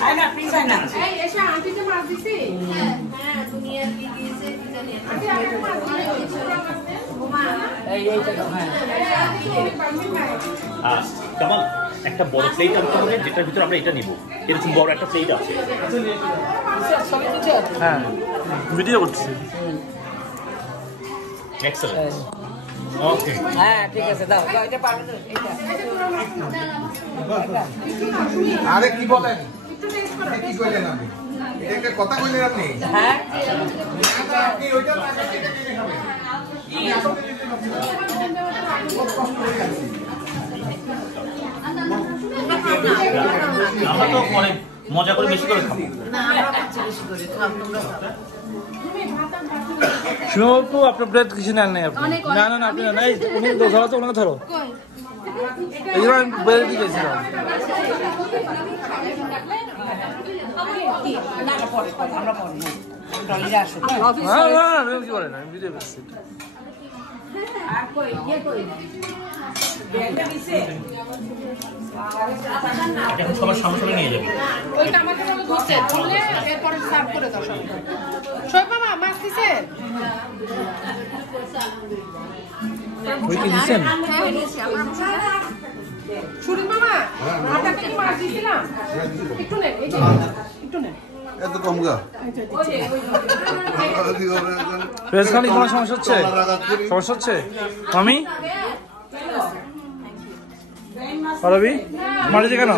আয়না প্লিজ আয়না এই এসে আন্টিতে মাছ দিছি হ্যাঁ দুনিয়া কি দিয়েছে কি জানি আন্টি আমাকে মাছ দিয়েছে ঘুমা এইটা তো হ্যাঁ কামাল একটা বড় প্লেট আনতে হবে যেটার ভিতরে আমরা এটা নিব এরকম বড় একটা প্লেট আছে হ্যাঁ ভিডিও করছি এক্সেলেন্ট ওকে হ্যাঁ ঠিক আছে দাও এটা পাবে তো এটা আরে কি বলেন কি কইলেন আপনি এটা একটা কথা কইলেন আপনি হ্যাঁ আপনি ওইটা টাকা কেটে কিনে খাবেন আমরা তো অনেক মজা করে বেশি করে খাবো না আমরা কাছে বেশি করে খাও তোমরা খাও শুনবো আপনার প্লেট কিছু নেন নাই আপনি না না না আপনি না এই উনি ধরো তো ওনাকে ধরো এই জন্য আমি বেড়ে দিয়ে গেছিলাম না পরে আমরা পরে ট্রলিতে আসো না না না কি বলেন আমি ভিডিও করছি আর কই ইয়ে কই এটা এখন সবার সামনে নিয়ে যাবে ওইটা আমাকে বলে ধরছে ধরলে এরপরে সার্ভ করে দাও সব শোয় মামা মাছ দিছে ওই কি দিছেন হ্যাঁ নিয়েছি আমরা ছুরি মামা আপনাকে কি মাছ দিছিলাম একটু নেন এই যে একটু নেন এত কম গা ফেস খালি কোনো সমস্যা হচ্ছে সমস্যা হচ্ছে মামি পারবি মারিছে কেন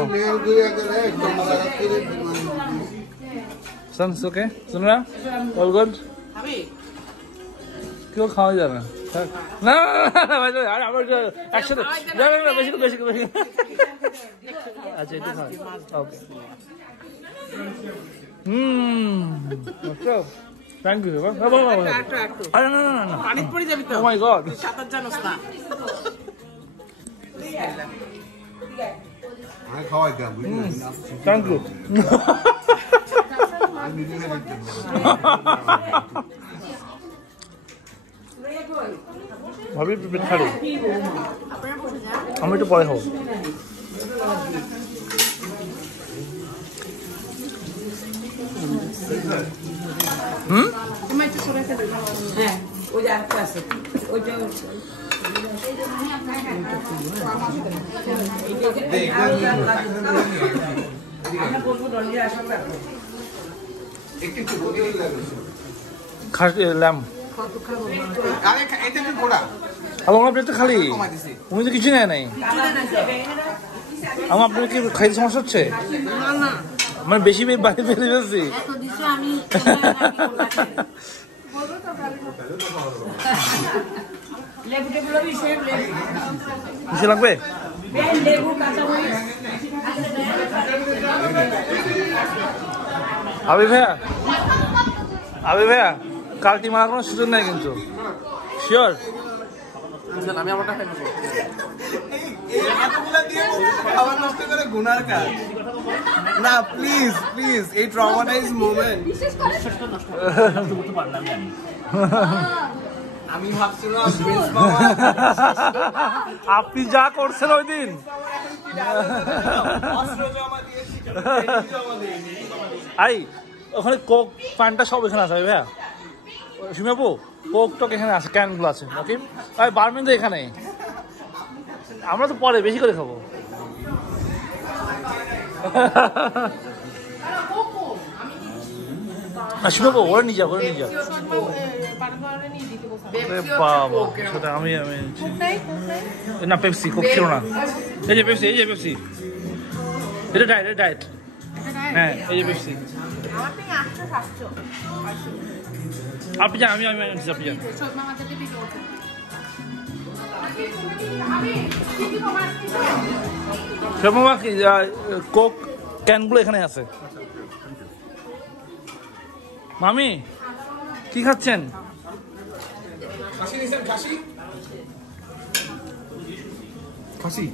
Sounds okay? Sunra? All good? কেউ খাওয়া যাবে না না না ভাই আর আমার একসাথে না না বেশি বেশি বেশি আচ্ছা এটা খাও ওকে থ্যাংক ইউ বাবা আরে না না না পানি পড়ে যাবি তো ও মাই গড সাঁতার জানোস না আমি খাওয়াইতাম বুঝলেন থ্যাংক ইউ আমি নিজে দেখতে ভাবি পেট খালি আমি একটু পরে খাবো তুমি একটু সরে খেতে হ্যাঁ ওই যে আরেকটা আছে ওইটা আমরা বলবো ট্রলিতে আসো তারপর একটু বদিয়ে লাগে খাস ল্যাম আরে এটা কি গোড়া আমার আমার প্লেটটা খালি কমাই দিছি উনি তো কিছু নেয় নাই আমার আপনার কি খাইতে সমস্যা হচ্ছে না না মানে বেশি বাইরে ফেলে ফেলছি এত দিছে আমি লেবু টেবুলো বিষয় লেবু কিছু লাগবে লেবু কাঁচামরিচ আবি ভাইয়া কালটি মারার কোনো সুযোগ নেই কিন্তু শিওর আমি আমারটা খাই নেবো এতগুলা দিয়ে খাবার নষ্ট করে গুনার কাজ না প্লিজ প্লিজ এই ট্রমাটাইজ মোমেন্ট করতে পারলাম আমি আমি ভাবছিলাম আপনি যা করছেন ওই দিন অস্ত্র জমা দিয়েছি জমা দিইনি আই ওখানে কোক পানটা সব এখানে আছে ভাইয়া শুনেবো কোক টোক এখানে আছে ক্যানগুলো আছে ওকে ভাই বারমেন তো এখানে আমরা তো পরে বেশি করে খাবো শুনেবো ওরা নিয়ে যাবো বাবা সেটা আমি না পেপসি কোক ছিল না এই যে পেপসি এটা ডায়েট হ্যাঁ এই যে পেপসি আপনি যান আমি আনছি আপনি যান কোক ক্যানগুলো এখানে আছে মামি কি খাচ্ছেন খাসি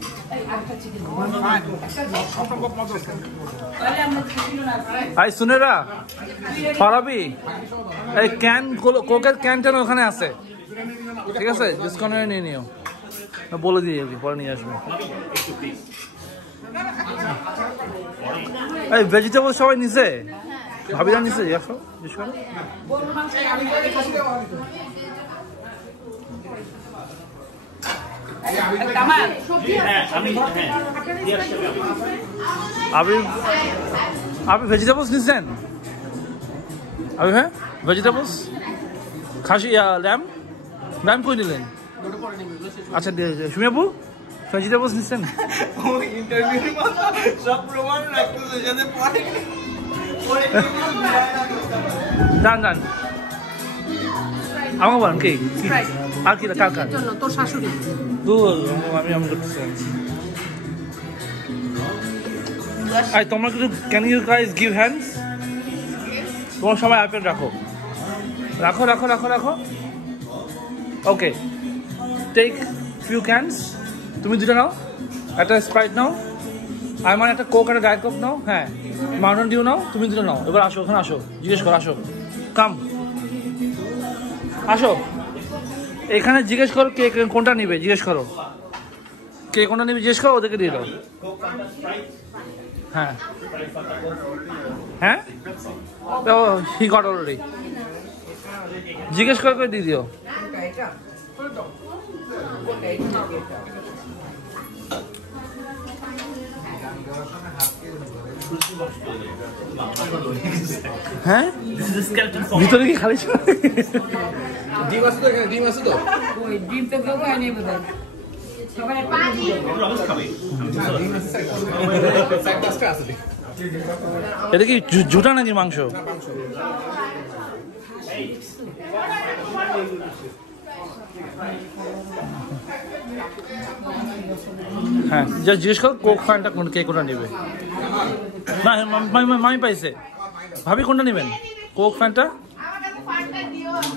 আই শুনেরা পারাবি এই ক্যান কোকের ক্যানটা ওখানে আছে ঠিক আছে ডিসকাউন্ট নিয়ে নিও বলে দিয়ে পরে নিয়ে আসবো এই ভেজিটেবল সবাই নিছে ভাবিরা নিছে আসো জিজ্ঞেস করো আপনি ভেজিটেবলস নিছেন আপনি হ্যাঁ ভেজিটেবলস খাসি ল্যাম্প ল্যাম্প কই নিলেন আচ্ছা সুমি আপু ভেজিটেবলস নিছেন ইন্টারভিউ সব প্রমাণ রাখতেছে যাতে পরে যান যান আমাকে বলেন কি আর কি কার কার জন্য তোর শাশুড়ি আমি করতেছি আই তোমরা কিছু can you guys give hands তোমার সবাই আইপ্যাড রাখো রাখো রাখো রাখো রাখো ওকে টেক ফিউ ক্যানস তুমি দুটো নাও একটা স্প্রাইট নাও আর মানে একটা কোক একটা ডায়েট কোক নাও হ্যাঁ মাউন্টেন ডিউ নাও তুমি দুটো নাও এবার আসো ওখানে আসো জিজ্ঞেস করো আসো কাম আসো এখানে জিজ্ঞেস করো কে কোনটা নিবে জিজ্ঞেস করো কে কোনটা নিবে জিজ্ঞেস করো ওদেরকে দিয়ে দাও হ্যাঁ হ্যাঁ ও হি গট অলরেডি জিজ্ঞেস করে দিয়ে দিও হ্যাঁ ভিতরে কি খালি ছিল ডিম আছে তো এখানে ডিম আছে তো ওই ডিম তো কেউ খায়নি বোধহয় সবাই পানি এটা কি জুটা নাকি মাংস হ্যাঁ যা জিজ্ঞেস করো কোক ফানটা কোন কে কোনটা নেবে না মামি পাইছে ভাবি কোনটা নেবেন কোক ফানটা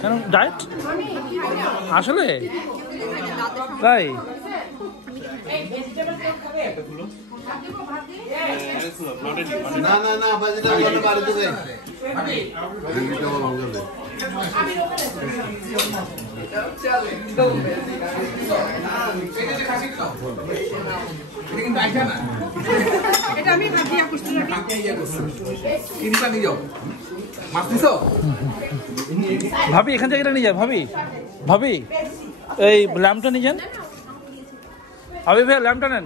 কেন ডায়েট আসলে তাই না না না ভেজিটেবল বাড়িতে যাই ভেজিটেবল অঙ্গল দে এটা আমি ভাজিয়া করছি কিনটা নিয়ে যাও মাছ দিছো ভাবি এখান থেকে এটা নিয়ে যান ভাবি ভাবি এই ল্যাম্পটা নিয়ে যান ভাবি ভাই ল্যাম্পটা নেন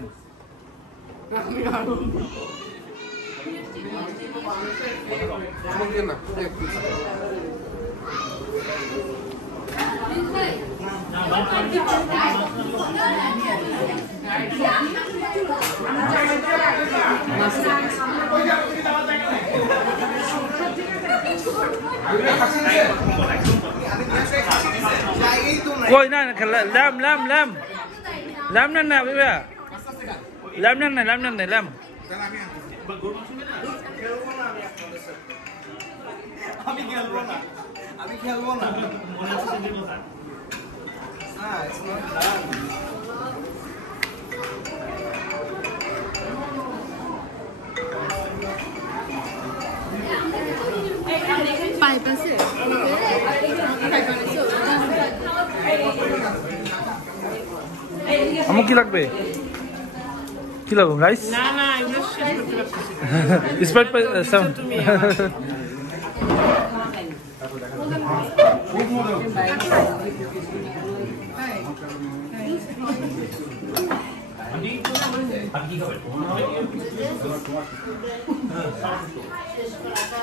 কই না ল্যাম্প ল্যাম্প ল্যাম্প ল্যাম্প নেন না ভাইয়া ল্যাম্প নেন না ল্যাম্প নেন না ল্যাম্প আমি খেলবো না আমি খেলবো না পাইপ আছে আমার কি লাগবে কি লাগবে রাইস না না এগুলো শেষ করতে পারছি স্প্রাইট সাউন্ড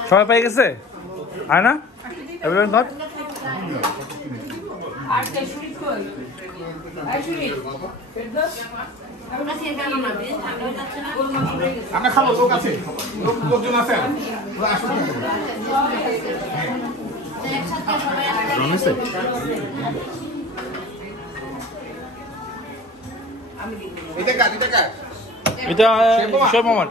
সবাই পাই গেছে আয় না এভরিওয়ান গট আর কে শুনি কই আই শুনি আমরা খাবো লোক আছে লোকজন আছে এটা কাট এটা শোয়েব মোহাম্মদ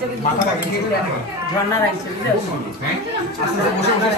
চোখে মাথাটা খেয়ে ঝর্ণা রাখছে বুঝলে হ্যাঁ বসে বসে